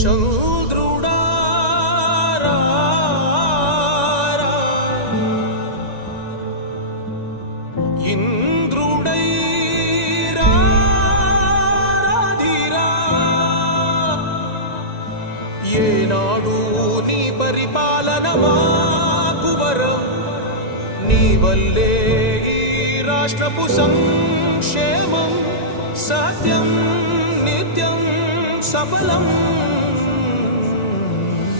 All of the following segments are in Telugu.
చంద్రుడా ఇంద్రుడై ఏనాడు నీ పరిపాలన మాకు వరం నీ వల్లే ఈ సత్యం నిత్యం సఫలం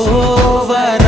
over